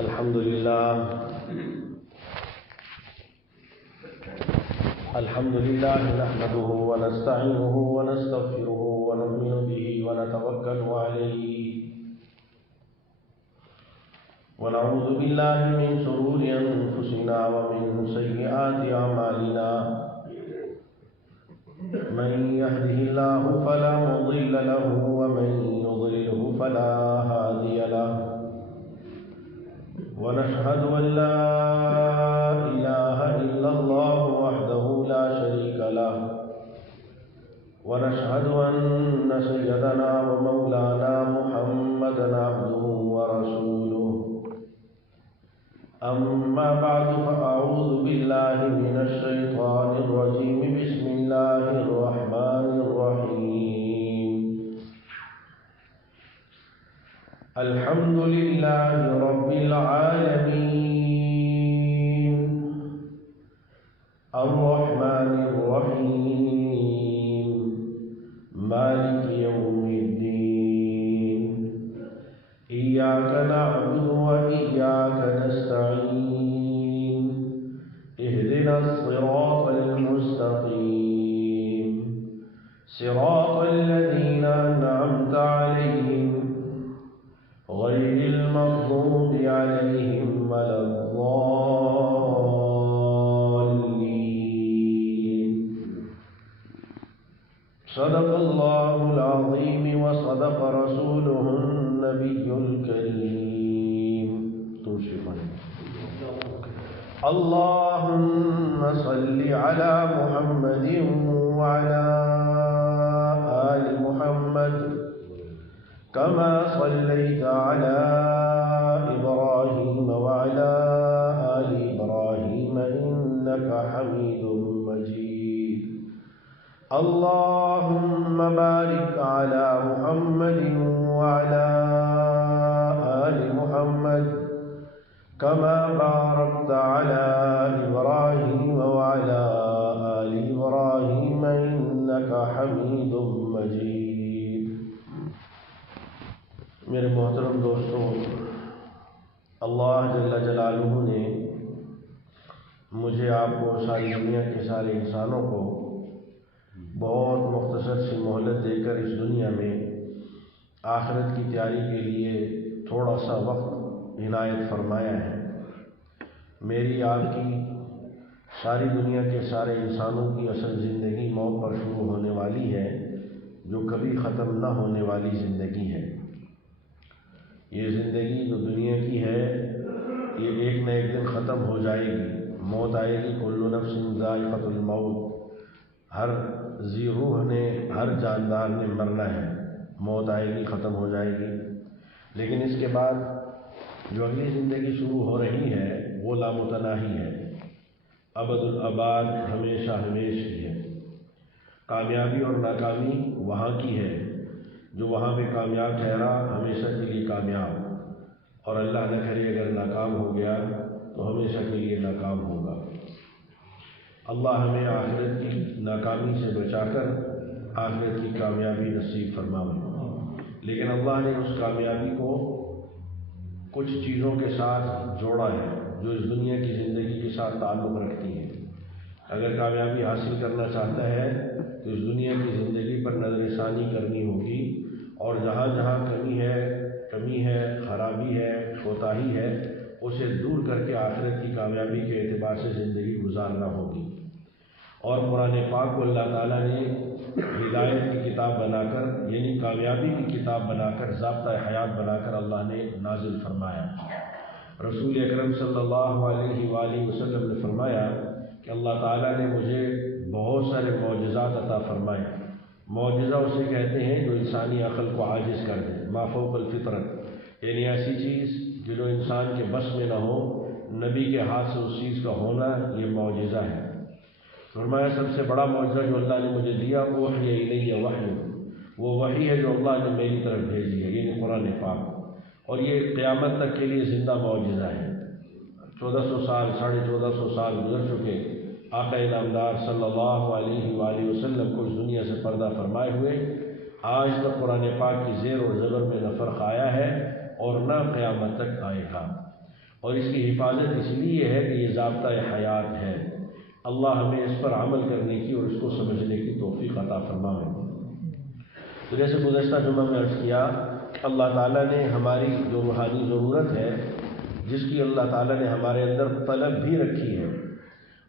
الحمد لله نحمده ونستعينه ونستغفره ونؤمن به ونتوكل عليه ونعوذ بالله من شرور أنفسنا ومن سيئات أعمالنا من يهده الله فلا مضل له ومن يضلله فلا هادي له ونشهد أن لا إله إلا الله وحده لا شريك له ونشهد أن سيدنا ومولانا محمدا عبده ورسوله أما بعد فأعوذ بالله من الشيطان الرجيم بسم الله الرحمن الرحيم الحمد لله رب العالمين الرحمن الرحيم مالك يوم الدين إياك نعبد وإياك نستعين اهدنا الصراط المستقيم صراط الذين أنعمت عليهم غير المغضوب عليهم ولا الضالين صدق الله العظيم وصدق رسوله النبي الكريم اللهم صل على محمد وعلى آل محمد كما صليت على إبراهيم وعلى آل إبراهيم إنك حميد مجيد اللهم بارك على محمد وعلى آل محمد كما باركت على إبراهيم وعلى آل إبراهيم إنك حميد مجيد میرے محترم دوستوں، اللہ جل جلالہ نے مجھے، آپ کو، ساری دنیا کے سارے انسانوں کو بہت مختصر سی مہلت دے کر اس دنیا میں آخرت کی تیاری کے لیے تھوڑا سا وقت عنایت فرمایا ہے۔ میری، آپ کی، ساری دنیا کے سارے انسانوں کی اصل زندگی موت پر شروع ہونے والی ہے، جو کبھی ختم نہ ہونے والی زندگی ہے۔ یہ زندگی جو دنیا کی ہے، یہ ایک نہ ایک دن ختم ہو جائے گی، موت آئے گی۔ کل نفس ذائقۃ الموت، ہر ذی روح نے، ہر جاندار نے مرنا ہے، موت آئے گی، ختم ہو جائے گی۔ لیکن اس کے بعد جو اگلی زندگی شروع ہو رہی ہے وہ لامتناہی ہے، ابد الآباد، ہمیشہ ہمیش کی ہے۔ کامیابی اور ناکامی وہاں کی ہے، جو وہاں پہ کامیاب ٹھہرا ہمیشہ کے لیے کامیاب، اور اللہ نہ کرے اگر ناکام ہو گیا تو ہمیشہ کے لیے ناکام ہوگا۔ اللہ ہمیں آخرت کی ناکامی سے بچا کر آخرت کی کامیابی نصیب فرمائے۔ لیکن اللہ نے اس کامیابی کو کچھ چیزوں کے ساتھ جوڑا ہے جو اس دنیا کی زندگی کے ساتھ تعلق رکھتی ہیں۔ اگر کامیابی حاصل کرنا چاہتا ہے تو اس دنیا کی زندگی پر نظر ثانی کرنی ہوگی، اور جہاں جہاں کمی ہے، خرابی ہے، کوتاہی ہے، اسے دور کر کے آخرت کی کامیابی کے اعتبار سے زندگی گزارنا ہوگی۔ اور قرآن پاک کو اللہ تعالیٰ نے ہدایت کی کتاب بنا کر، یعنی کامیابی کی کتاب بنا کر، ضابطہ حیات بنا کر اللہ نے نازل فرمایا۔ رسول اکرم صلی اللہ علیہ وآلہ وسلم نے فرمایا کہ اللہ تعالیٰ نے مجھے بہت سارے معجزات عطا فرمائے۔ معجزہ اسے کہتے ہیں جو انسانی عقل کو عاجز کر دے، ما فوق الفطرت، یعنی ایسی چیز جو انسان کے بس میں نہ ہو، نبی کے ہاتھ سے اس چیز کا ہونا، یہ معجزہ ہے۔ فرمایا سب سے بڑا معجزہ جو اللہ نے مجھے دیا، اوحی الیہ وحی، وہ وحی ہے جو اللہ نے میری طرف بھیجی ہے، یعنی قرآن پاک، اور یہ قیامت تک کے لیے زندہ معجزہ ہے۔ 1400 سال، 1450 سال گزر چکے، آقا نامدار صلی اللہ علیہ وآلہ وسلم کو اس دنیا سے پردہ فرمائے ہوئے آج تک قرآن پاک کی زیر اور زبر میں نہ فرق آیا ہے اور نہ قیامت تک آئے گا۔ اور اس کی حفاظت اس لیے ہے کہ یہ ضابطہ حیات ہے۔ اللہ ہمیں اس پر عمل کرنے کی اور اس کو سمجھنے کی توفیق عطا فرمائے۔ تو جیسے گزشتہ جمعہ میں عرض کیا، اللہ تعالیٰ نے ہماری جو روحانی ضرورت ہے، جس کی اللہ تعالیٰ نے ہمارے اندر طلب بھی رکھی ہے،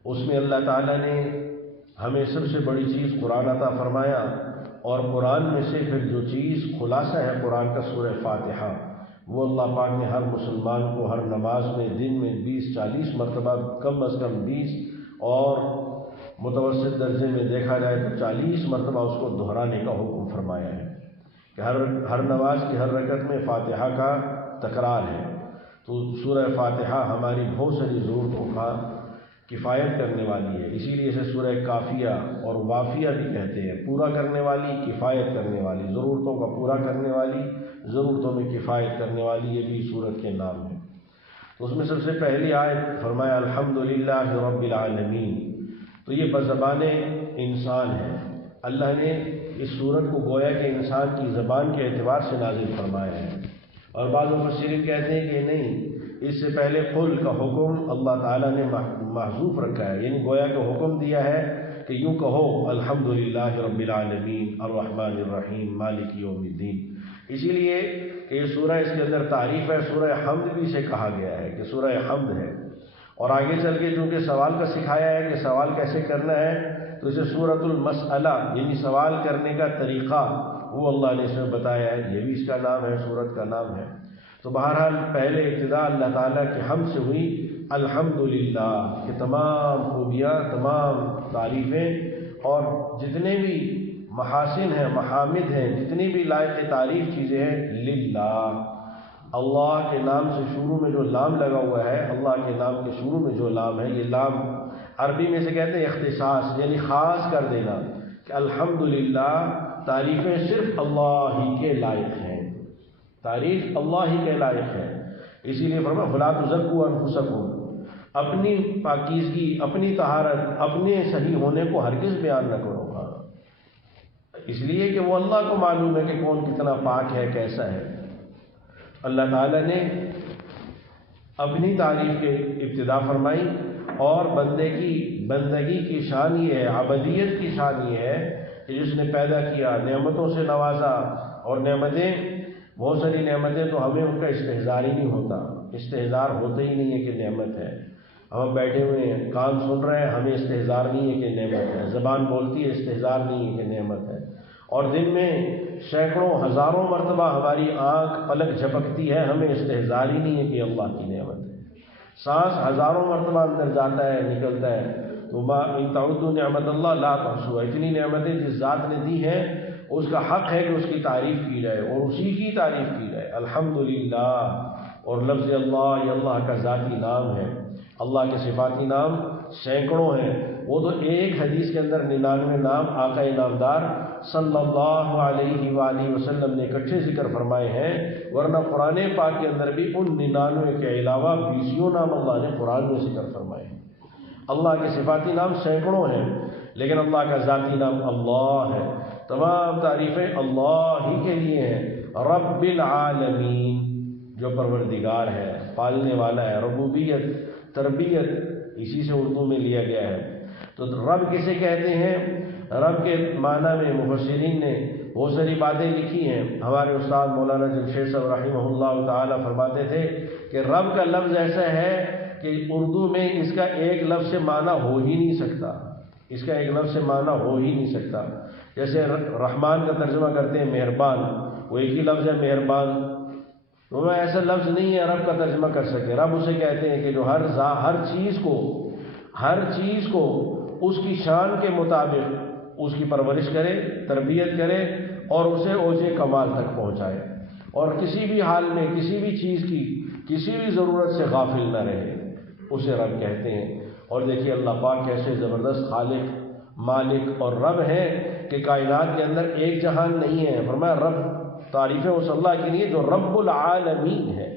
اس میں اللہ تعالیٰ نے ہمیں سب سے بڑی چیز قرآن عطا فرمایا، اور قرآن میں سے پھر جو چیز خلاصہ ہے قرآن کا سورہ فاتحہ، وہ اللہ پاک نے ہر مسلمان کو ہر نماز میں دن میں 20-40 مرتبہ، کم از کم 20 اور متوسط درجے میں دیکھا جائے تو 40 مرتبہ اس کو دہرانے کا حکم فرمایا ہے کہ ہر نماز کی ہر رکعت میں فاتحہ کا تکرار ہے۔ تو سورہ فاتحہ ہماری بہت ساری ضرورتوں کا کفایت کرنے والی ہے، اسی لیے اسے سورہ کافیہ اور وافیہ بھی کہتے ہیں، پورا کرنے والی، کفایت کرنے والی، ضرورتوں کا پورا کرنے والی، ضرورتوں میں کفایت کرنے والی، یہ بھی سورت کے نام ہیں۔ تو اس میں سب سے پہلی آیت فرمایا الحمدللہ رب العالمین، تو یہ بزبان انسان ہے۔ اللہ نے اس سورت کو گویا کہ انسان کی زبان کے اعتبار سے نازل فرمایا ہے، اور بعض مفسرین کہتے ہیں کہ نہیں، اس سے پہلے قل کا حکم اللہ تعالیٰ نے محذوف رکھا ہے، یعنی گویا کہ حکم دیا ہے کہ یوں کہو الحمدللہ رب العالمین الرحمن الرحیم مالک یوم الدین۔ اسی لیے کہ یہ سورہ، اس کے اندر تعریف ہے، سورہ حمد بھی سے کہا گیا ہے کہ سورہ حمد ہے، اور آگے چل کے چونکہ سوال کا سکھایا ہے کہ سوال کیسے کرنا ہے، تو اسے سورۃ المسئلہ یعنی سوال کرنے کا طریقہ وہ اللہ نے اس میں بتایا ہے، یہ بھی اس کا نام ہے، سورت کا نام ہے۔ تو بہرحال پہلے ابتدا اللہ تعالیٰ کی حمد سے ہوئی الحمدللہ، کہ تمام خوبیاں، تمام تعریفیں اور جتنے بھی محاسن ہیں، محامد ہیں، جتنی بھی لائق تعریف چیزیں ہیں، للہ، اللہ کے نام سے شروع میں جو لام لگا ہوا ہے، اللہ کے نام کے شروع میں جو لام ہے، یہ لام عربی میں سے کہتے ہیں اختصاص، یعنی خاص کر دینا کہ الحمدللہ تعریفیں صرف اللہ ہی کے لائق ہیں، تعریف اللہ ہی کے لائق ہے۔ اسی لیے فرمایا فلا تزکوا انفسکم، اپنی پاکیزگی، اپنی طہارت، اپنے صحیح ہونے کو ہرگز بیان نہ کرو گا، اس لیے کہ وہ اللہ کو معلوم ہے کہ کون کتنا پاک ہے، کیسا ہے۔ اللہ تعالیٰ نے اپنی تعریف کے ابتدا فرمائی، اور بندگی کی شان یہ ہے، عبدیت کی شان یہ ہے کہ جس نے پیدا کیا، نعمتوں سے نوازا، اور نعمتیں، بہت ساری نعمتیں تو ہمیں ان کا استحضار ہی نہیں ہوتا، استحضار ہوتا ہی نہیں ہے کہ نعمت ہے۔ ہم بیٹھے ہوئے ہیں، کان سن رہے ہیں، ہمیں استحضار نہیں ہے کہ نعمت ہے، زبان بولتی ہے، استحضار نہیں ہے کہ نعمت ہے، اور دن میں سینکڑوں ہزاروں مرتبہ ہماری آنکھ پلک جھپکتی ہے، ہمیں استحضار ہی نہیں ہے کہ اللہ کی نعمت ہے، سانس ہزاروں مرتبہ اندر جاتا ہے، نکلتا ہے، تو ما ان تعدوا نعمت اللہ لا تحصوها، اتنی نعمتیں جس ذات نے دی ہیں اس کا حق ہے کہ اس کی تعریف کی جائے اور اسی کی تعریف کی جائے، الحمدللہ۔ اور لفظ اللہ، یہ اللہ کا ذاتی نام ہے، اللہ کے صفاتی نام سینکڑوں ہیں، وہ تو ایک حدیث کے اندر 99 نام آقا نامدار صلی اللہ علیہ وآلہ وسلم نے اکٹھے ذکر فرمائے ہیں، ورنہ قرآن پاک کے اندر بھی ان 99 کے علاوہ 20 نام اللہ نے قرآن میں ذکر فرمائے ہیں۔ اللہ کے صفاتی نام سینکڑوں ہیں، لیکن اللہ کا ذاتی نام اللہ ہے، تمام تعریفیں اللہ ہی کے لیے ہیں۔ رب العالمین، جو پروردگار ہے، پالنے والا ہے، ربوبیت، تربیت، اسی سے اردو میں لیا گیا ہے۔ تو رب کسے کہتے ہیں؟ رب کے معنی میں مفسرین نے بہت ساری باتیں لکھی ہیں۔ ہمارے استاد مولانا جمشید صاحب رحمہ اللہ تعالی فرماتے تھے کہ رب کا لفظ ایسا ہے کہ اردو میں اس کا ایک لفظ سے معنی ہو ہی نہیں سکتا، اس کا ایک لفظ سے معنی ہو ہی نہیں سکتا۔ جیسے رحمان کا ترجمہ کرتے ہیں مہربان، وہ ایک ہی لفظ ہے مہربان، تو وہ ایسا لفظ نہیں ہے رب کا ترجمہ کر سکے۔ رب اسے کہتے ہیں کہ جو ہر چیز کو اس کی شان کے مطابق اس کی پرورش کرے، تربیت کرے اور اسے اوجِ کمال تک پہنچائے، اور کسی بھی حال میں کسی بھی چیز کی کسی بھی ضرورت سے غافل نہ رہے، اسے رب کہتے ہیں۔ اور دیکھیے اللہ پاک کیسے زبردست خالق، مالک اور رب ہے کہ کائنات کے اندر ایک جہان نہیں ہے، فرمایا رب، تعریفیں اس اللہ کے لیے جو رب العالمین ہے،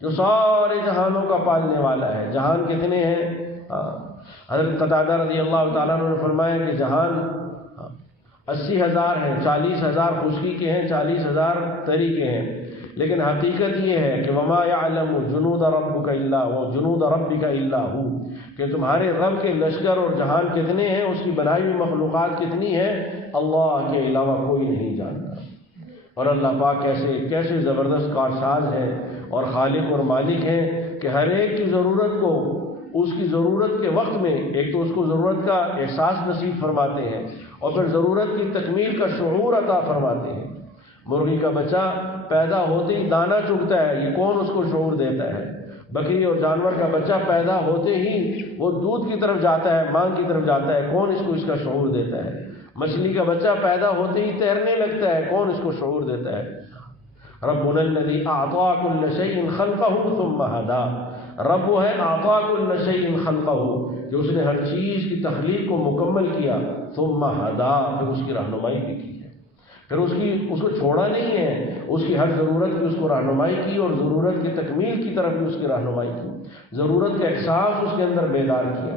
جو سارے جہانوں کا پالنے والا ہے۔ جہان کتنے ہیں؟ حضرت قتادہ رضی اللہ تعالیٰ عنہ نے فرمایا کہ جہان 80,000 ہیں، 40,000 خشکی کے ہیں، 40,000 تری کے ہیں۔ لیکن حقیقت یہ ہے کہ وما یعلم جنود ربک الا هو جنود ربک الا هو، کہ تمہارے رب کے لشکر اور جہان کتنے ہیں، اس کی بنائی ہوئی مخلوقات کتنی ہیں، اللہ کے علاوہ کوئی نہیں جانتا۔ اور اللہ پاک کیسے زبردست کارساز ہیں اور خالق اور مالک ہیں کہ ہر ایک کی ضرورت کو اس کی ضرورت کے وقت میں ایک تو اس کو ضرورت کا احساس نصیب فرماتے ہیں اور پھر ضرورت کی تکمیل کا شعور عطا فرماتے ہیں۔ مرغی کا بچہ پیدا ہوتے ہی دانہ چگتا ہے، یہ کون اس کو شعور دیتا ہے؟ بکری اور جانور کا بچہ پیدا ہوتے ہی وہ دودھ کی طرف جاتا ہے، ماں کی طرف جاتا ہے، کون اس کو اس کا شعور دیتا ہے؟ مچھلی کا بچہ پیدا ہوتے ہی تیرنے لگتا ہے، کون اس کو شعور دیتا ہے؟ ربنا الذی اعطى كل شيء خلقه ثم هدى، رب وہ ہے اعطى كل شيء خلقه، جو اس نے ہر چیز کی تخلیق کو مکمل کیا، ثم هدى، پھر اس کی رہنمائی بھی کی ہے، پھر اس کو چھوڑا نہیں ہے، اس کی ہر ضرورت کی اس کو رہنمائی کی اور ضرورت کی تکمیل کی طرف بھی اس کی رہنمائی کی، ضرورت کا احساس اس کے اندر بیدار کیا۔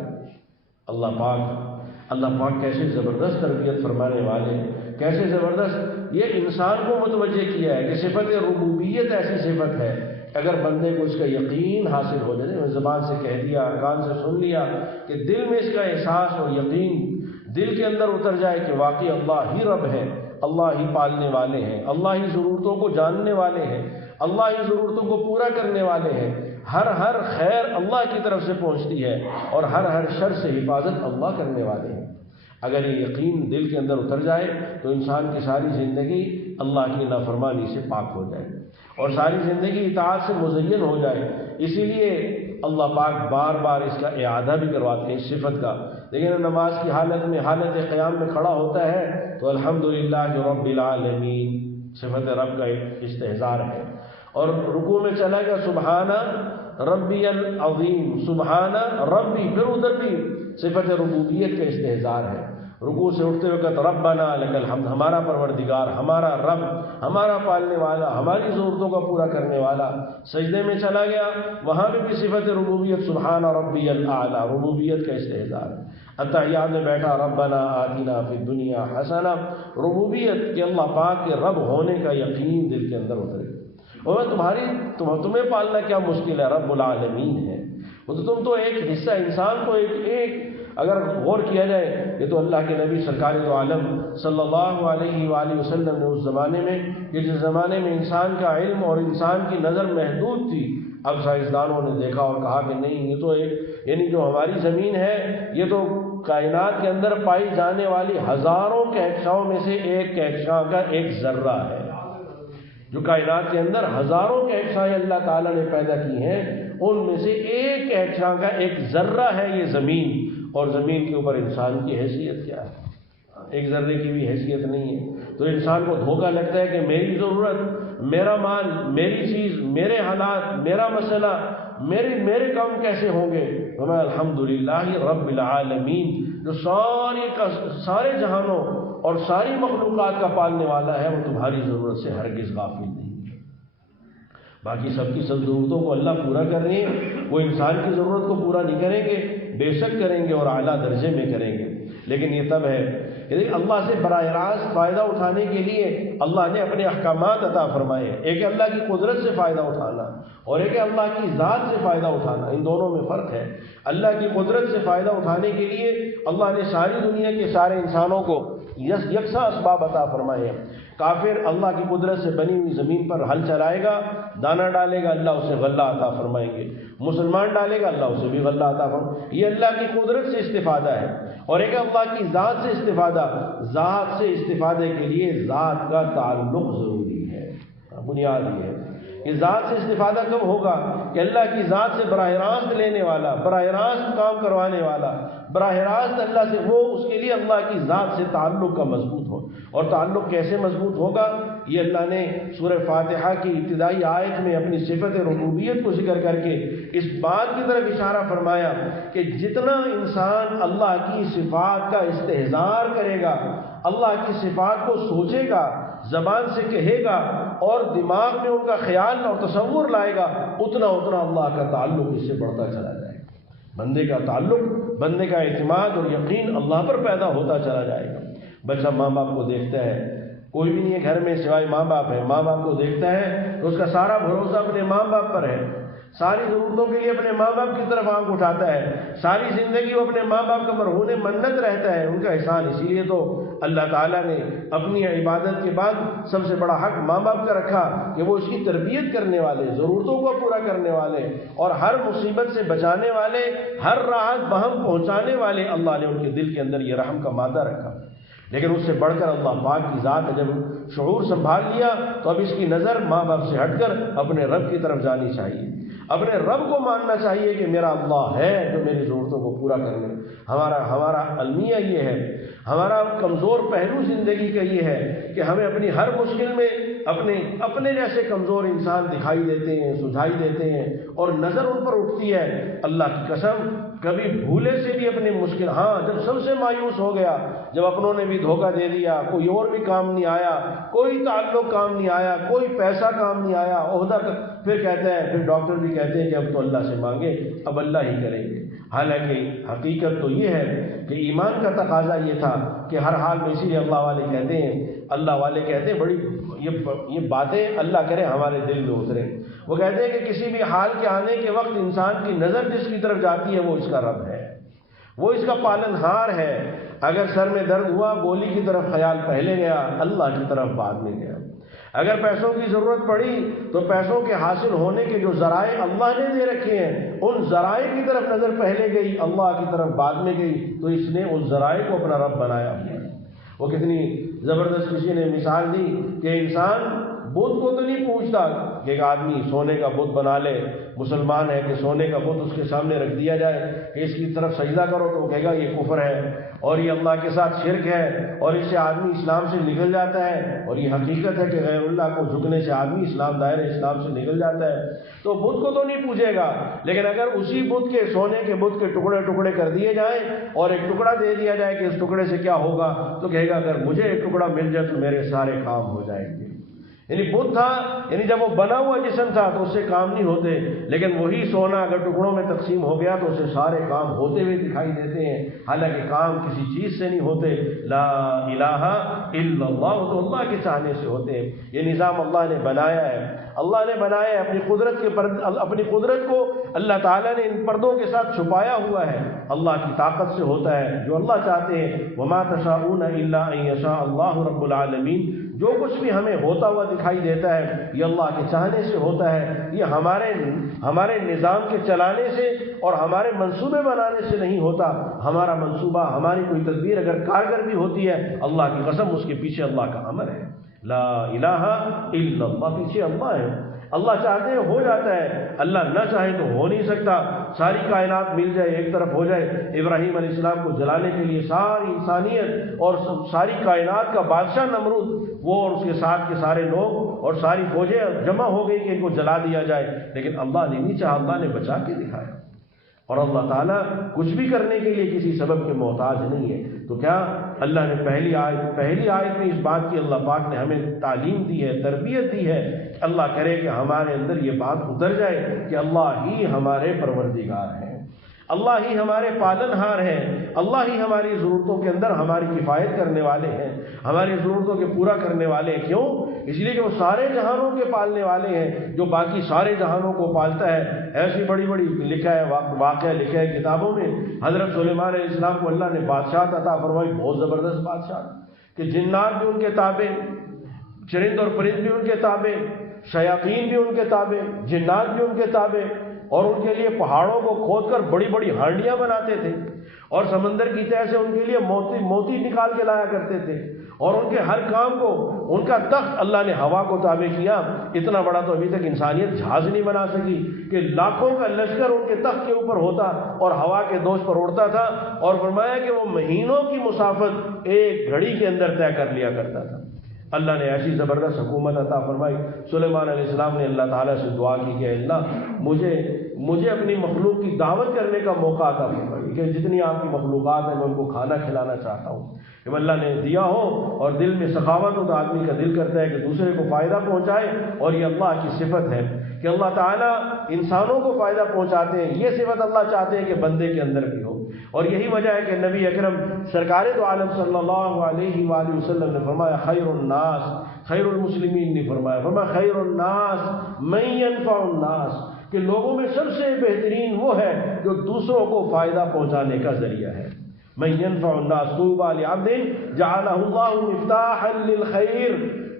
اللہ پاک کیسے زبردست تربیت فرمانے والے، کیسے زبردست یہ انسان کو متوجہ کیا ہے کہ صفت ربوبیت ایسی صفت ہے، اگر بندے کو اس کا یقین حاصل ہو جائے، زبان سے کہہ دیا، کان سے سن لیا، کہ دل میں اس کا احساس اور یقین دل کے اندر اتر جائے کہ واقعی اللہ ہی رب ہے، اللہ ہی پالنے والے ہیں، اللہ ہی ضرورتوں کو جاننے والے ہیں، اللہ ہی ضرورتوں کو پورا کرنے والے ہیں، ہر خیر اللہ کی طرف سے پہنچتی ہے اور ہر شر سے حفاظت اللہ کرنے والے ہیں۔ اگر یہ یقین دل کے اندر اتر جائے تو انسان کی ساری زندگی اللہ کی نافرمانی سے پاک ہو جائے اور ساری زندگی اطاعت سے مزین ہو جائے۔ اسی لیے اللہ پاک بار بار اس کا اعادہ بھی کرواتے ہیں اس صفت کا، لیکن نماز کی حالت میں حالت قیام میں کھڑا ہوتا ہے تو الحمدللہ رب العالمین صفت رب کا استحضار ہے، اور رکوع میں چلا گیا سبحان ربی العظیم، سبحان ربی، پھر ادھر بھی صفت ربوبیت کا استحضار ہے۔ رکوع سے اٹھتے وقت ربنا لک الحمد، ہمارا پروردگار، ہمارا رب، ہمارا پالنے والا، ہماری ضرورتوں کا پورا کرنے والا۔ سجدے میں چلا گیا، وہاں بھی صفت ربوبیت سبحان ربی الاعلی، ربوبیت کا استحضار ہے۔ اتحیات میں بیٹھا ربنا آتنا فی الدنیا حسنہ، ربوبیت کہ اللہ پاک کے رب ہونے کا یقین دل کے اندر اترے، اور تمہیں پالنا کیا مشکل ہے، رب العالمین ہے وہ، تو تم تو ایک حصہ، انسان کو ایک اگر غور کیا جائے، یہ تو اللہ کے نبی سرکار دو عالم صلی اللہ علیہ وآلہ وسلم نے اس زمانے میں، کہ جس زمانے میں انسان کا علم اور انسان کی نظر محدود تھی، اب سائنسدانوں نے دیکھا اور کہا کہ نہیں، یہ تو یعنی جو ہماری زمین ہے یہ تو کائنات کے اندر پائی جانے والی ہزاروں کہکشاؤں میں سے ایک کہکشاں کا ایک ذرہ ہے۔ جو کائنات کے اندر ہزاروں کہکشائیں اللہ تعالیٰ نے پیدا کی ہیں، ان میں سے ایک کہکشاں کا ایک ذرہ ہے یہ زمین، اور زمین کے اوپر انسان کی حیثیت کیا ہے؟ ایک ذرے کی بھی حیثیت نہیں ہے۔ تو انسان کو دھوکہ لگتا ہے کہ میری ضرورت، میرا مال، میری چیز، میرے حالات، میرا مسئلہ، میرے کام کیسے ہوں گے؟ ہمیں الحمدللہ رب العالمین جو سارے جہانوں اور ساری مخلوقات کا پالنے والا ہے، وہ تمہاری ضرورت سے ہرگز غافل نہیں۔ باقی سب کی سب ضرورتوں کو اللہ پورا کر رہے ہیں، وہ انسان کی ضرورت کو پورا نہیں کریں گے، بے شک کریں گے اور اعلیٰ درجے میں کریں گے، لیکن یہ تب ہے کہ اللہ سے براہ راست فائدہ اٹھانے کے لیے اللہ نے اپنے احکامات عطا فرمائے۔ ایک اللہ کی قدرت سے فائدہ اٹھانا اور ایک اللہ کی ذات سے فائدہ اٹھانا، ان دونوں میں فرق ہے۔ اللہ کی قدرت سے فائدہ اٹھانے کے لیے اللہ نے ساری دنیا کے سارے انسانوں کو یکساں اسباب عطا فرمائے ہیں۔ کافر اللہ کی قدرت سے بنی ہوئی زمین پر ہل چلائے گا، دانہ ڈالے گا، اللہ اسے غلہ عطا فرمائیں گے، مسلمان ڈالے گا، اللہ اسے بھی غلہ عطا فرمائیں۔ یہ اللہ کی قدرت سے استفادہ ہے، اور ایک اللہ کی ذات سے استفادہ۔ ذات سے استفادے کے لیے ذات کا تعلق ضروری ہے، بنیاد یہ ہے کہ ذات سے استفادہ کب ہوگا کہ اللہ کی ذات سے براہ راست لینے والا، براہ راست کام کروانے والا، براہ راست اللہ سے، وہ اس کے لیے اللہ کی ذات سے تعلق کا مضبوط ہو۔ اور تعلق کیسے مضبوط ہوگا؟ یہ اللہ نے سورہ فاتحہ کی ابتدائی آیت میں اپنی صفت ربوبیت کو ذکر کر کے اس بات کی طرف اشارہ فرمایا کہ جتنا انسان اللہ کی صفات کا استحضار کرے گا، اللہ کی صفات کو سوچے گا، زبان سے کہے گا اور دماغ میں ان کا خیال اور تصور لائے گا، اتنا اللہ کا تعلق اس سے بڑھتا چلا جائے گا۔ بندے کا تعلق، بندے کا اعتماد اور یقین اللہ پر پیدا ہوتا چلا جائے گا۔ بچہ ماں باپ کو دیکھتا ہے، کوئی بھی نہیں ہے گھر میں سوائے ماں باپ ہے، ماں باپ کو دیکھتا ہے تو اس کا سارا بھروسہ اپنے ماں باپ پر ہے، ساری ضرورتوں کے لیے اپنے ماں باپ کی طرف آنکھ اٹھاتا ہے، ساری زندگی وہ اپنے ماں باپ کا مرہون منت رہتا ہے، ان کا احسان۔ اسی لیے تو اللہ تعالیٰ نے اپنی عبادت کے بعد سب سے بڑا حق ماں باپ کا رکھا کہ وہ اس کی تربیت کرنے والے، ضرورتوں کو پورا کرنے والے اور ہر مصیبت سے بچانے والے، ہر راحت بہم پہنچانے والے، اللہ نے ان کے دل کے اندر یہ رحم کا مادہ رکھا۔ لیکن اس سے بڑھ کر اللہ پاک کی ذات ہے، جب شعور سنبھال لیا تو اب اس کی نظر ماں باپ سے ہٹ کر اپنے رب کی طرف جانی چاہیے، اپنے رب کو ماننا چاہیے کہ میرا اللہ ہے جو میری ضرورتوں کو پورا کرنے۔ ہمارا المیہ یہ ہے، ہمارا کمزور پہلو زندگی کا یہ ہے کہ ہمیں اپنی ہر مشکل میں اپنے جیسے کمزور انسان دکھائی دیتے ہیں، سجھائی دیتے ہیں اور نظر ان پر اٹھتی ہے۔ اللہ کی قسم کبھی بھولے سے بھی اپنی مشکل، ہاں جب سب سے مایوس ہو گیا، جب اپنوں نے بھی دھوکہ دے دیا، کوئی اور بھی کام نہیں آیا، کوئی تعلق کام نہیں آیا، کوئی پیسہ کام نہیں آیا، عہدہ پھر کہتے ہیں، پھر ڈاکٹر بھی کہتے ہیں کہ اب تو اللہ سے مانگے، اب اللہ ہی کریں گے۔ حالانکہ حقیقت تو یہ ہے کہ ایمان کا تقاضا یہ تھا کہ ہر حال میں، اسی لیے اللہ والے کہتے ہیں بڑی یہ باتیں اللہ کرے ہمارے دل میں اترے۔ وہ کہتے ہیں کہ کسی بھی حال کے آنے کے وقت انسان کی نظر جس کی طرف جاتی ہے وہ اس کا رب ہے، وہ اس کا پالن ہار ہے۔ اگر سر میں درد ہوا، گولی کی طرف خیال پہلے گیا، اللہ کی طرف بعد میں گیا۔ اگر پیسوں کی ضرورت پڑی تو پیسوں کے حاصل ہونے کے جو ذرائع اللہ نے دے رکھے ہیں ان ذرائع کی طرف نظر پہلے گئی، اللہ کی طرف بعد میں گئی، تو اس نے اس ذرائع کو اپنا رب بنایا ہوا ہے۔ وہ کتنی زبردست کسی نے مثال دی کہ انسان بت کو تو نہیں پوچھتا کہ ایک آدمی سونے کا بت بنا لے، مسلمان ہے کہ سونے کا بت اس کے سامنے رکھ دیا جائے کہ اس کی طرف سجدہ کرو تو وہ کہے گا یہ کفر ہے اور یہ اللہ کے ساتھ شرک ہے اور اس سے آدمی اسلام سے نکل جاتا ہے، اور یہ حقیقت ہے کہ غیر اللہ کو جھکنے سے آدمی دائرہ اسلام سے نکل جاتا ہے۔ تو بت کو تو نہیں پوچھے گا، لیکن اگر اسی بت کے، سونے کے بت کے ٹکڑے ٹکڑے کر دیے جائیں اور ایک ٹکڑا دے دیا جائے کہ اس ٹکڑے سے کیا ہوگا، تو کہے گا اگر مجھے ایک ٹکڑا مل جائے تو میرے سارے کام ہو جائیں گے۔ یعنی بت تھا، یعنی جب وہ بنا ہوا جسم تھا تو اس سے کام نہیں ہوتے، لیکن وہی سونا اگر ٹکڑوں میں تقسیم ہو گیا تو اسے سارے کام ہوتے ہوئے دکھائی دیتے ہیں، حالانکہ کام کسی چیز سے نہیں ہوتے۔ لا الہ الا اللہ، تو اللہ کے چاہنے سے ہوتے ہیں۔ یہ نظام اللہ نے بنایا ہے، اللہ نے بنایا ہے اپنی قدرت کو اللہ تعالیٰ نے ان پردوں کے ساتھ چھپایا ہوا ہے، اللہ کی طاقت سے ہوتا ہے جو اللہ چاہتے ہیں۔ وما تشاءون الا ان یشاء اللہ رب العالمین، جو کچھ بھی ہمیں ہوتا ہوا دکھائی دیتا ہے یہ اللہ کے چاہنے سے ہوتا ہے، یہ ہمارے نظام کے چلانے سے اور ہمارے منصوبے بنانے سے نہیں ہوتا۔ ہمارا منصوبہ، ہماری کوئی تدبیر اگر کارگر بھی ہوتی ہے، اللہ کی قسم اس کے پیچھے اللہ کا امر ہے۔ لا الہ الا اللہ، پیچھے اللہ ہے، اللہ چاہتے ہیں ہو جاتا ہے، اللہ نہ چاہے تو ہو نہیں سکتا۔ ساری کائنات مل جائے، ایک طرف ہو جائے، ابراہیم علیہ السلام کو جلانے کے لیے ساری انسانیت اور ساری کائنات کا بادشاہ نمرود، وہ اور اس کے ساتھ کے سارے لوگ اور ساری فوجیں جمع ہو گئی کہ ان کو جلا دیا جائے، لیکن اللہ نے نہیں چاہا، اللہ نے بچا کے دکھایا۔ اور اللہ تعالیٰ کچھ بھی کرنے کے لیے کسی سبب کے محتاج نہیں ہے۔ تو کیا اللہ نے پہلی آیت میں اس بات کی اللہ پاک نے ہمیں تعلیم دی ہے، تربیت دی ہے کہ اللہ کرے کہ ہمارے اندر یہ بات اتر جائے کہ اللہ ہی ہمارے پروردگار ہیں، اللہ ہی ہمارے پالن ہار ہیں، اللہ ہی ہماری ضرورتوں کے اندر ہماری کفایت کرنے والے ہیں، ہماری ضرورتوں کے پورا کرنے والے ہیں۔ کیوں؟ اس لیے کہ وہ سارے جہانوں کے پالنے والے ہیں، جو باقی سارے جہانوں کو پالتا ہے۔ ایسی بڑی لکھا ہے، واقعہ لکھا ہے کتابوں میں، حضرت سلیمان علیہ السلام کو اللہ نے بادشاہت عطا فرمائی، بہت زبردست بادشاہ، کہ جنات بھی ان کے تابع، چرند اور پرند بھی ان کے تابع، شیاطین بھی ان کے تابع، جنات بھی ان کے تابع، اور ان کے لیے پہاڑوں کو کھود کر بڑی بڑی ہانڈیاں بناتے تھے اور سمندر کی تہہ سے ان کے لیے موتی نکال کے لایا کرتے تھے، اور ان کے ہر کام کو، ان کا تخت اللہ نے ہوا کو تابع کیا۔ اتنا بڑا تو ابھی تک انسانیت جہاز نہیں بنا سکی کہ لاکھوں کا لشکر ان کے تخت کے اوپر ہوتا اور ہوا کے دوش پر اڑتا تھا، اور فرمایا کہ وہ مہینوں کی مسافت ایک گھڑی کے اندر طے کر لیا کرتا تھا۔ اللہ نے ایسی زبردست حکومت عطا فرمائی۔ سلیمان علیہ السلام نے اللہ تعالیٰ سے دعا کی کہ اللہ مجھے اپنی مخلوق کی دعوت کرنے کا موقع عطا فرمائی، کہ جتنی آپ کی مخلوقات ہیں میں ان کو کھانا کھلانا چاہتا ہوں۔ کہ اللہ نے دیا ہو اور دل میں سخاوت ہو تو آدمی کا دل کرتا ہے کہ دوسرے کو فائدہ پہنچائے، اور یہ اللہ کی صفت ہے کہ اللہ تعالیٰ انسانوں کو فائدہ پہنچاتے ہیں، یہ صفت اللہ چاہتے ہیں کہ بندے کے اندر بھی ہو۔ اور یہی وجہ ہے کہ نبی اکرم سرکار دو عالم صلی اللہ علیہ وآلہ وسلم نے فرمایا خیر الناس، خیر المسلمین نے فرمایا خیر الناس من ينفع الناس، کہ لوگوں میں سب سے بہترین وہ ہے جو دوسروں کو فائدہ پہنچانے کا ذریعہ ہے۔ من ينفع الناس طوبى لعبد جعلہ اللہ مفتاحا للخیر،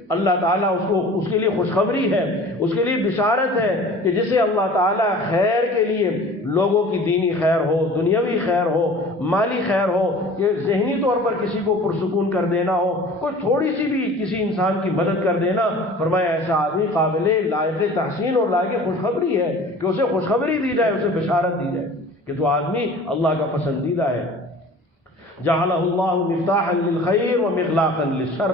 اللہ تعالیٰ اس کے لیے خوشخبری ہے، اس کے لیے بشارت ہے کہ جسے اللہ تعالیٰ خیر کے لیے، لوگوں کی دینی خیر ہو، دنیاوی خیر ہو، مالی خیر ہو، کہ ذہنی طور پر کسی کو پرسکون کر دینا ہو، کوئی تھوڑی سی بھی کسی انسان کی مدد کر دینا، فرمایا ایسا آدمی قابل لائق تحسین اور لائق خوشخبری ہے کہ اسے خوشخبری دی جائے، اسے بشارت دی جائے کہ تو آدمی اللہ کا پسندیدہ ہے۔ جعلہ اللہ مفتاحا للخیر ومغلاقا للشر،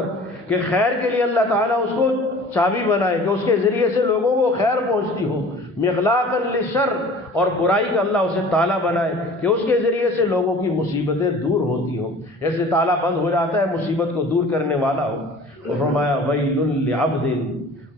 کہ خیر کے لیے اللہ تعالیٰ اس کو چابی بنائے کہ اس کے ذریعے سے لوگوں کو خیر پہنچتی ہو، مغلاقا للشر، اور برائی کا اللہ اسے تالا بنائے کہ اس کے ذریعے سے لوگوں کی مصیبتیں دور ہوتی ہوں، جیسے تالا بند ہو جاتا ہے مصیبت کو دور کرنے والا ہو۔ اور فرمایا ویل لعبد،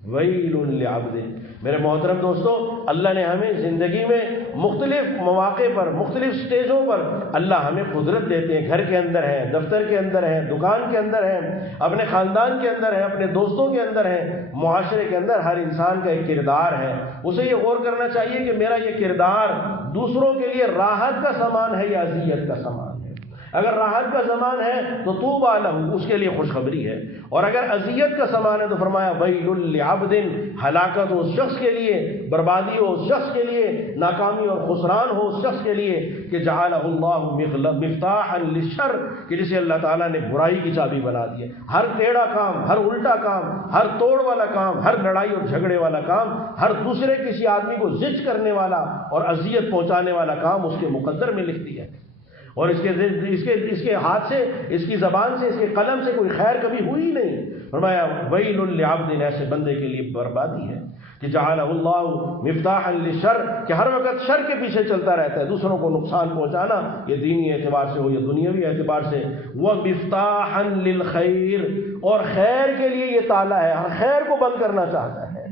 ویل لعبد۔ میرے محترم دوستو، اللہ نے ہمیں زندگی میں مختلف مواقع پر، مختلف سٹیجوں پر اللہ ہمیں قدرت دیتے ہیں، گھر کے اندر ہے، دفتر کے اندر ہے، دکان کے اندر ہے، اپنے خاندان کے اندر ہے، اپنے دوستوں کے اندر ہے، معاشرے کے اندر ہر انسان کا ایک کردار ہے۔ اسے یہ غور کرنا چاہیے کہ میرا یہ کردار دوسروں کے لیے راحت کا سامان ہے یا اذیت کا سامان ہے۔ اگر راحت کا سامان ہے تو طوبیٰ لہ، اس کے لیے خوشخبری ہے، اور اگر اذیت کا سامان ہے تو فرمایا ویل لعبد، ہلاکت ہو اس شخص کے لیے، بربادی ہو اس شخص کے لیے، ناکامی اور خسران ہو اس شخص کے لیے کہ جعلہ اللہ مفتاحا للشر، کہ جسے اللہ تعالیٰ نے برائی کی چابی بنا دی ہے۔ ہر ٹیڑھا کام، ہر الٹا کام، ہر توڑ والا کام، ہر لڑائی اور جھگڑے والا کام، ہر دوسرے کسی آدمی کو زج کرنے والا اور اذیت پہنچانے والا کام اس کے مقدر میں لکھ دیا ہے، اور اس کے ہاتھ سے، اس کی زبان سے، اس کے قلم سے کوئی خیر کبھی ہوئی نہیں۔ فرمایا ویل لعبد، ایسے بندے کے لیے بربادی ہے کہ جعلہ اللہ مفتاحا للشر، کہ ہر وقت شر کے پیچھے چلتا رہتا ہے، دوسروں کو نقصان پہنچانا، یہ دینی اعتبار سے ہو یا دنیاوی اعتبار سے۔ ومفتاحا للخیر، اور خیر کے لیے یہ تالا ہے، ہر خیر کو بند کرنا چاہتا ہے،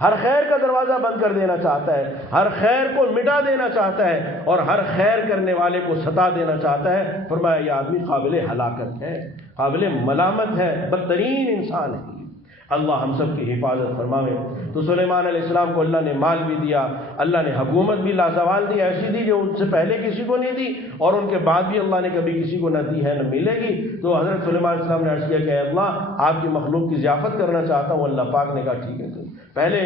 ہر خیر کا دروازہ بند کر دینا چاہتا ہے، ہر خیر کو مٹا دینا چاہتا ہے، اور ہر خیر کرنے والے کو ستا دینا چاہتا ہے۔ فرمایا یہ آدمی قابل ہلاکت ہے، قابل ملامت ہے، بدترین انسان ہے۔ اللہ ہم سب کی حفاظت فرماوے۔ تو سلیمان علیہ السلام کو اللہ نے مال بھی دیا، اللہ نے حکومت بھی لازوال دی، ایسی دی جو ان سے پہلے کسی کو نہیں دی، اور ان کے بعد بھی اللہ نے کبھی کسی کو نہ دی ہے نہ ملے گی۔ تو حضرت سلیمان علیہ السلام نے عرض کیا کہ اے اللہ، آپ کی مخلوق کی ضیافت کرنا چاہتا ہوں۔ اللہ پاک نے کہا ٹھیک ہے، پہلے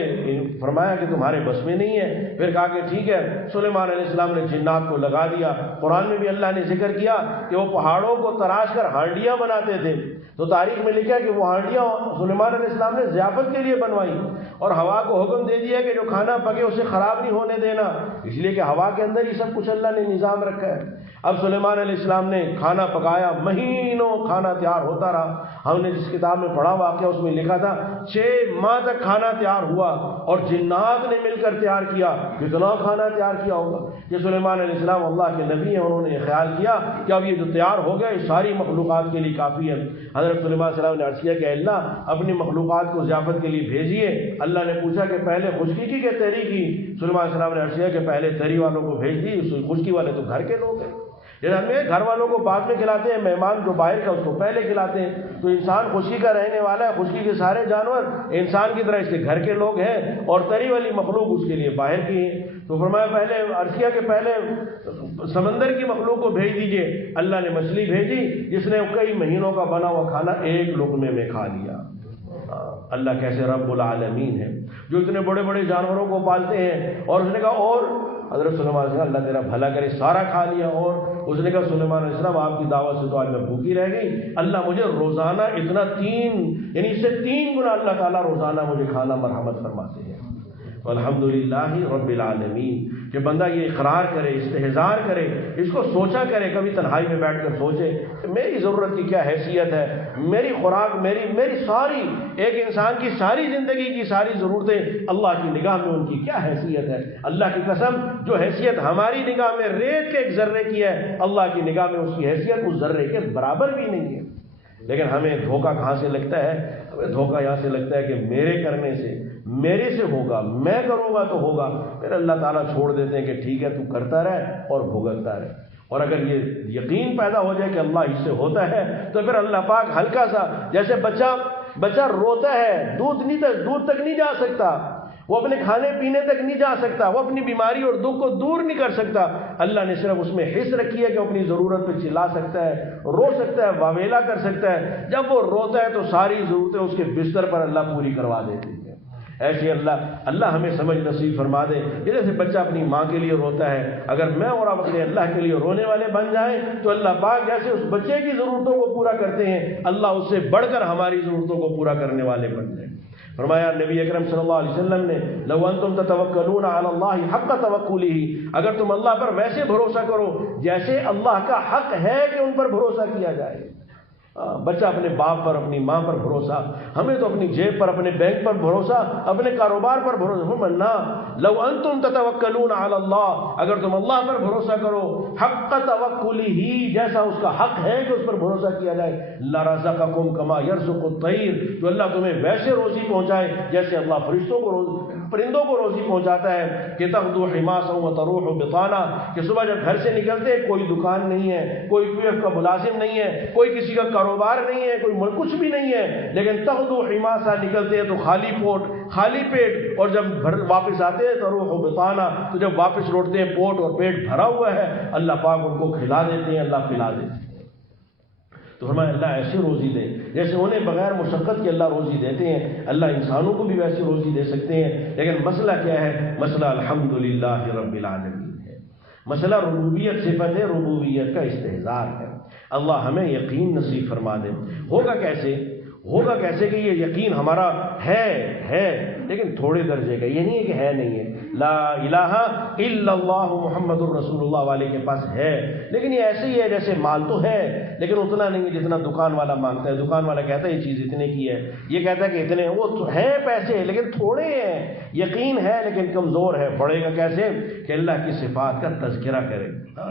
فرمایا کہ تمہارے بس میں نہیں ہے، پھر کہا کہ ٹھیک ہے۔ سلیمان علیہ السلام نے جنات کو لگا دیا۔ قرآن میں بھی اللہ نے ذکر کیا کہ وہ پہاڑوں کو تراش کر ہانڈیاں بناتے تھے، تو تاریخ میں لکھا کہ وہ ہانڈیاں سلیمان علیہ السلام نے ضیافت کے لیے بنوائی، اور ہوا کو حکم دے دیا کہ جو کھانا پکے اسے خراب نہیں ہونے دینا، اس لیے کہ ہوا کے اندر ہی سب کچھ اللہ نے نظام رکھا ہے۔ اب سلیمان علیہ السلام نے کھانا پکایا، مہینوں کھانا تیار ہوتا رہا۔ ہم نے جس کتاب میں پڑھا واقعہ، اس میں لکھا تھا 6 ماہ تک کھانا تیار ہوا، اور جنات نے مل کر تیار کیا۔ کتنا کھانا تیار کیا ہوگا کہ سلیمان علیہ السلام اللہ کے نبی ہیں، انہوں نے خیال کیا کہ اب یہ جو تیار ہو گیا یہ ساری مخلوقات کے لیے کافی ہے۔ حضرت سلیمان علیہ السلام نے عرض کیا کہ اللہ اپنی مخلوقات کو ضیافت کے لیے بھیجیے۔ اللہ نے پوچھا کہ پہلے خشکی کی کہ تری کی؟ سلیمان علیہ السلام نے عرض کیا کہ پہلے تری والوں کو بھیج دی، خشکی والے تو گھر کے لوگ ہیں۔ جیسے ہمیں گھر والوں کو بعد میں کھلاتے ہیں، مہمان جو باہر کا اس کو پہلے کھلاتے ہیں، تو انسان خشکی کا رہنے والا ہے، خشکی کے سارے جانور انسان کی طرح اس کے گھر کے لوگ ہیں، اور تری والی مخلوق اس کے لیے باہر کی ہے۔ تو فرمایا پہلے عرض کیا کہ پہلے سمندر کی مخلوق کو بھیج دیجئے۔ اللہ نے مچھلی بھیجی جس نے کئی مہینوں کا بنا ہوا کھانا ایک لقمے میں کھا لیا۔ اللہ کیسے رب العالمین ہے، جو اتنے بڑے بڑے جانوروں کو پالتے ہیں۔ اور اس نے کہا، اور حضرت سلیمان علیہ السلام اللہ تیرا بھلا کرے، سارا کھا لیا۔ اور اس نے کہا سلیمان علیہ السلام آپ کی دعوت سے تو آج میں بھوکی رہ گئی، اللہ مجھے روزانہ اتنا 3 یعنی اس سے 3 گنا اللہ تعالیٰ روزانہ مجھے کھانا مرحمت فرماتے ہیں۔ الحمدللہ رب العالمین، کہ بندہ یہ اقرار کرے، استحضار کرے، اس کو سوچا کرے، کبھی تنہائی میں بیٹھ کر سوچے کہ میری ضرورت کی کیا حیثیت ہے، میری خوراک، میری ساری، ایک انسان کی ساری زندگی کی ساری ضرورتیں اللہ کی نگاہ میں ان کی کیا حیثیت ہے۔ اللہ کی قسم، جو حیثیت ہماری نگاہ میں ریت کے ایک ذرے کی ہے، اللہ کی نگاہ میں اس کی حیثیت اس ذرے کے برابر بھی نہیں ہے۔ لیکن ہمیں دھوکہ کہاں سے لگتا ہے؟ ہمیں دھوکہ یہاں سے لگتا ہے کہ میرے کرنے سے، میرے سے ہوگا، میں کروں گا تو ہوگا۔ پھر اللہ تعالیٰ چھوڑ دیتے ہیں کہ ٹھیک ہے تو کرتا رہ اور بھگتتا رہ۔ اور اگر یہ یقین پیدا ہو جائے کہ اللہ اس سے ہوتا ہے تو پھر اللہ پاک ہلکا سا، جیسے بچہ روتا ہے، دودھ تک نہیں جا سکتا، وہ اپنے کھانے پینے تک نہیں جا سکتا، وہ اپنی بیماری اور دکھ کو دور نہیں کر سکتا، اللہ نے صرف اس میں حص رکھی ہے کہ وہ اپنی ضرورت پہ چلا سکتا ہے، رو سکتا ہے، واویلا کر سکتا ہے۔ جب وہ روتا ہے تو ساری ضرورتیں اس کے بستر پر اللہ پوری کروا دیتی ہے۔ ایسے اللہ ہمیں سمجھ نصیب فرما دے، جیسے بچہ اپنی ماں کے لیے روتا ہے، اگر میں اور آپ اپنے اللہ کے لیے رونے والے بن جائیں تو اللہ پاک جیسے اس بچے کی ضرورتوں کو پورا کرتے ہیں، اللہ اس سے بڑھ کر ہماری ضرورتوں کو پورا کرنے والے بن جائیں۔ فرمایا نبی اکرم صلی اللہ علیہ وسلم نے، لو انتم تتوکلون علی اللہ حق توکلہ، اگر تم اللہ پر ویسے بھروسہ کرو جیسے اللہ کا حق ہے کہ ان پر بھروسہ کیا جائے۔ بچہ اپنے باپ پر، اپنی ماں پر بھروسہ، ہمیں تو اپنی جیب پر، اپنے بینک پر بھروسہ، اپنے کاروبار پر بھروسہ نہ۔ لو انتم تتوکلون علی اللہ، اگر تم اللہ پر بھروسہ کرو حق توکلہ، جیسا اس کا حق ہے کہ اس پر بھروسہ کیا جائے، لرزقکم کما یرزق الطیر، تو اللہ تمہیں ویسے روزی پہنچائے جیسے اللہ پرندوں کو روزی پہنچاتا ہے، کہ تغدو حماسا وتروح بطانا، کہ صبح جب گھر سے نکلتے کوئی دکان نہیں ہے، کوئی پی ایف کا ملازم نہیں ہے، کوئی کسی کا کاروبار نہیں ہے، کوئی کچھ بھی نہیں ہے، لیکن تغدو حماسا، نکلتے ہیں تو خالی پیٹ، اور جب واپس آتے ہیں تروح بطانا، تو جب واپس لوٹتے ہیں پوٹ اور پیٹ بھرا ہوا ہے، اللہ پاک ان کو کھلا دیتے ہیں، اللہ پلا دیتے ہیں۔ تو فرمایا اللہ ایسی روزی دے جیسے انہیں بغیر مشقت کے اللہ روزی دیتے ہیں، اللہ انسانوں کو بھی ویسی روزی دے سکتے ہیں۔ لیکن مسئلہ کیا ہے؟ مسئلہ الحمدللہ رب العالمین ہے، مسئلہ ربوبیت، صفت ربوبیت کا استحضار ہے۔ اللہ ہمیں یقین نصیب فرما دے۔ ہوگا کیسے کہ یہ یقین ہمارا ہے لیکن تھوڑے درجے کا، یہ نہیں ہے کہ ہے نہیں ہے، لا الہ الا اللہ محمد الرسول اللہ والے کے پاس ہے، لیکن یہ ایسے ہی ہے جیسے مال تو ہے لیکن اتنا نہیں ہے جتنا دکان والا مانگتا ہے۔ دکان والا کہتا ہے یہ چیز اتنے کی ہے، یہ کہتا ہے کہ اتنے، وہ تو ہیں پیسے لیکن تھوڑے ہیں، یقین ہے لیکن کمزور ہے۔ بڑھے گا کیسے؟ کہ اللہ کی صفات کا تذکرہ کرے۔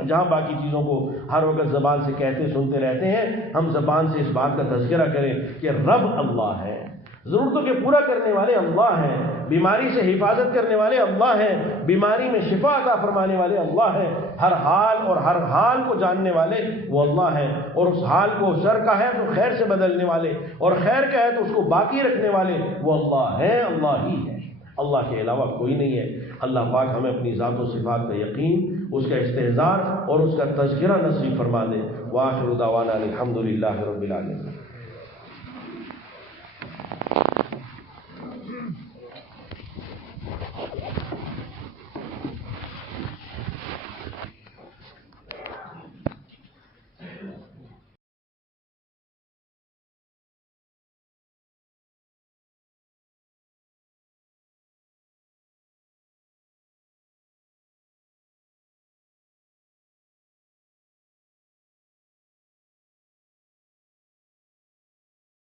جہاں باقی چیزوں کو ہر وقت زبان سے کہتے سنتے رہتے ہیں، ہم زبان سے اس بات کا تذکرہ کریں کہ رب اللہ ہے، ضرورتوں کے پورا کرنے والے اللہ ہیں، بیماری سے حفاظت کرنے والے اللہ ہیں، بیماری میں شفا عطا فرمانے والے اللہ ہیں، ہر حال کو جاننے والے وہ اللہ ہیں، اور اس حال کو شر کا ہے تو خیر سے بدلنے والے، اور خیر کا ہے تو اس کو باقی رکھنے والے وہ اللہ ہیں، اللہ ہی ہے، اللہ کے علاوہ کوئی نہیں ہے۔ اللہ پاک ہمیں اپنی ذات و صفات کا یقین، اس کا استحضار اور اس کا تذکرہ نصیب فرما دے۔ وآخر دعوانا الحمدللہ رب العالمین۔